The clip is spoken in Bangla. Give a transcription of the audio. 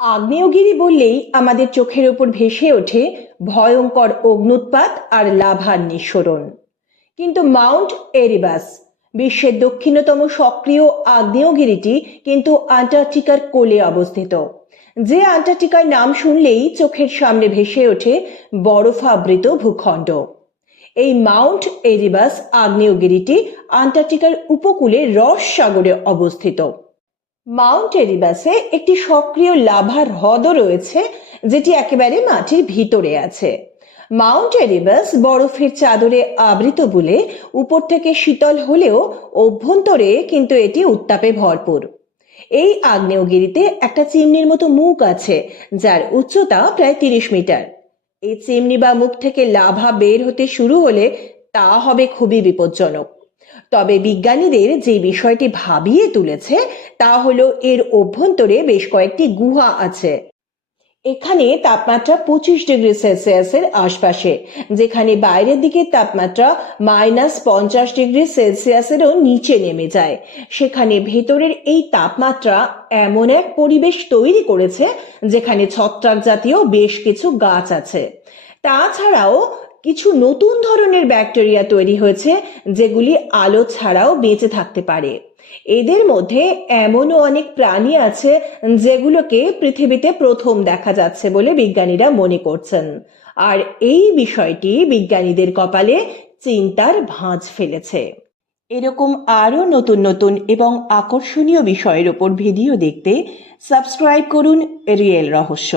আগ্নেয়গিরি বললেই আমাদের চোখের ওপর ভেসে ওঠে ভয়ঙ্কর অগ্নুৎপাত আর লাভার নিঃসরণ। কিন্তু মাউন্ট এরিবাস, বিশ্বের দক্ষিণতম সক্রিয় আগ্নেয়গিরিটি কিন্তু আন্টার্কটিকার কোলে অবস্থিত। যে আন্টার্কটিকার নাম শুনলেই চোখের সামনে ভেসে ওঠে বরফাবৃত ভূখণ্ড। এই মাউন্ট এরিবাস আগ্নেয়গিরিটি আন্টার্কটিকার উপকূলে রস সাগরে অবস্থিত। মাউন্ট এরিবাসে একটি সক্রিয় লাভা হ্রদও রয়েছে, যেটি একেবারে মাটির ভিতরে আছে। মাউন্ট এরিবাস বরফের চাদরে আবৃত বলে উপর থেকে শীতল হলেও অভ্যন্তরে কিন্তু এটি উত্তাপে ভরপুর। এই আগ্নেয়গিরিতে একটা চিমনির মতো মুখ আছে, যার উচ্চতা প্রায় তিরিশ মিটার। এই চিমনি বা মুখ থেকে লাভা বের হতে শুরু হলে তা হবে খুবই বিপজ্জনক। তবে বিজ্ঞানীদের যে বিষয়টি ভাবিয়ে তুলেছে, তা হলো এর অভ্যন্তরে বেশ কয়েকটি গুহা আছে। এখানে তাপমাত্রা পঁচিশ ডিগ্রি সেলসিয়াসের আশপাশে, যেখানে বাইরের দিকে তাপমাত্রা মাইনাস পঞ্চাশ ডিগ্রি সেলসিয়াসেরও নিচে নেমে যায়। সেখানে ভেতরের এই তাপমাত্রা এমন এক পরিবেশ তৈরি করেছে, যেখানে ছত্রাক জাতীয় বেশ কিছু গাছ আছে। তাছাড়াও কিছু নতুন ধরনের ব্যাকটেরিয়া তৈরি হয়েছে যেগুলি আলো ছাড়াও বেঁচে থাকতে পারে। এদের মধ্যে এমনও অনেক প্রাণী আছে যেগুলোকে পৃথিবীতে প্রথম দেখা যাচ্ছে বলে বিজ্ঞানীরা মনে করছেন। আর এই বিষয়টি বিজ্ঞানীদের কপালে চিন্তার ভাঁজ ফেলেছে। এরকম আরও নতুন নতুন এবং আকর্ষণীয় বিষয়ের ওপর ভিডিও দেখতে সাবস্ক্রাইব করুন রিয়েল রহস্য।